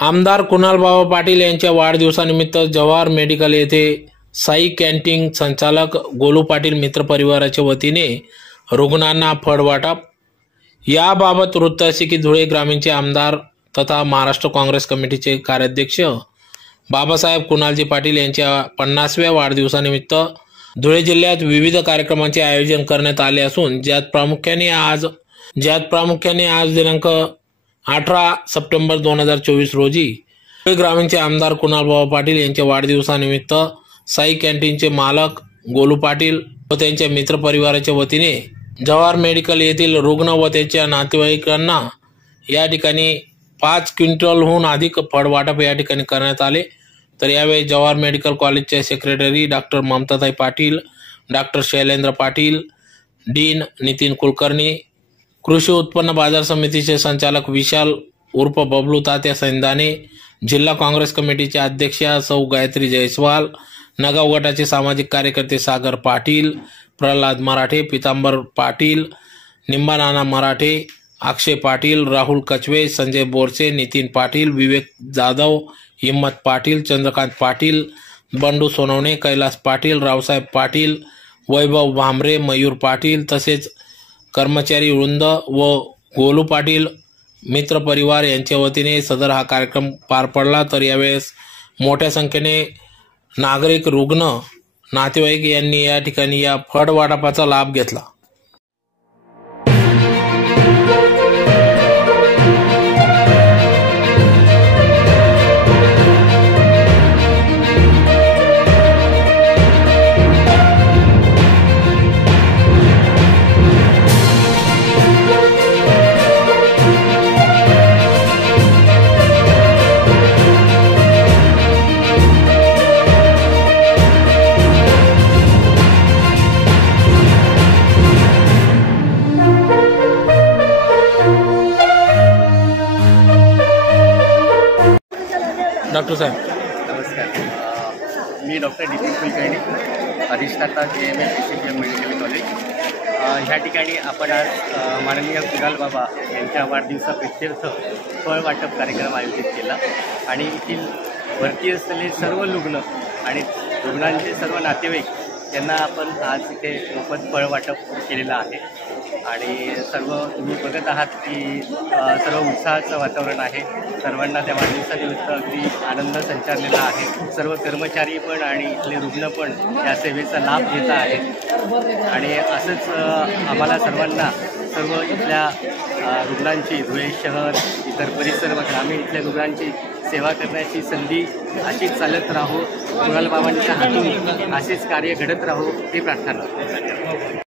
आमदार कुणालबाबा पाटील यांच्या वाढदिवसानिमित्त जवाहर मेडिकल येथे साई कॅन्टीन संचालक गोलू पाटील मित्र परिवाराच्या वतीने रुग्णांना फळ वाटप। याबाबत वृत्त असे की धुळे ग्रामीणचे आमदार तथा महाराष्ट्र काँग्रेस कमिटीचे कार्याध्यक्ष बाबासाहेब कुणालजी पाटील यांच्या 50व्या वाढदिवसानिमित्त धुळे जिल्ह्यात विविध कार्यक्रमांचे आयोजन करण्यात आले असून ज्यात प्रामुख्याने आज दिनांक 18 सप्टेंबर 2024 रोजी धुळे ग्रामीणचे आमदार कुणालबाबा पाटील यांच्या वाढदिवसानिमित्त साई कॅन्टीनचे मालक गोलू पाटील व त्यांच्या मित्र परिवाराच्या वतीने जवाहर मेडिकल येथील रुग्ण व त्यांच्या नातेवाईकांना या ठिकाणी 5 क्विंटलहून अधिक फळ वाटप या ठिकाणी करण्यात आले। तर यावेळी जवाहर मेडिकल कॉलेजचे secretary doctor ममताताई Patil, doctor Shailendra Patil, dean Nitin Kulkarni, कृषी उत्पन्न बाजार समितीचे संचालक विशाल उर्फ बबलू तात्या सैंदाने, जिल्हा काँग्रेस कमिटीचे अध्यक्षा सौ गायत्री जयस्वाल, नगाव गटाचे सामाजिक कार्यकर्ते सागर पाटील, प्रल्हाद मराठे, पितांबर पाटील, निंबा नाना मराठे, अक्षय पाटील, राहुल कचवे, संजय बोरसे, नितीन पाटील, विवेक जाधव, हिम्मत पाटील, चंद्रकांत पाटील, बंडू सोनवणे, कैलास पाटील, रावसाहेब पाटील, वैभव भामरे, मयूर पाटील तसेच कर्मचारी वृंद व गोलू पाटील मित्र परिवार यांच्या वतीने सदर हा कार्यक्रम पार पडला। तर यावेळेस मोठ्या संख्येने नागरिक, रुग्ण, नातेवाईक यांनी या ठिकाणी या फळ वाटपाचा लाभ घेतला। डॉक्टर साहेब नमस्कार। मी डॉक्टर नितीन कुलकर्णी, अधिष्ठाता JMM मेडिकल कॉलेज। ह्या ठिकाणी आपण आज माननीय कुणालबाबा यांच्या वाढदिवसाप्रीत्यर्थ फळ वाटप कार्यक्रम आयोजित केला आणि येथील भरती असलेले सर्व रुग्ण आणि रुग्णांचे सर्व नातेवाईक यांना आपण आज इथे मोफत फळ वाटप केलेलं आहे आणि सर्व तुम्ही बघत आहात की सर्व उत्साहाचं वातावरण आहे। सर्वांना त्या वाढदिवसानिमित्त अगदी आनंद संचारलेला आहे। सर्व कर्मचारी पण आणि इथले रुग्ण पण या सेवेचा लाभ घेत आहेत आणि असंच आम्हाला सर्वांना सर्व इथल्या रुग्णांची, धुळे शहर, इतर परिसर व ग्रामीण इथल्या रुग्णांची सेवा करण्याची संधी अशीच चालत राहो, कुणालबाबांच्या हातून असेच कार्य घडत राहो ही प्रार्थना।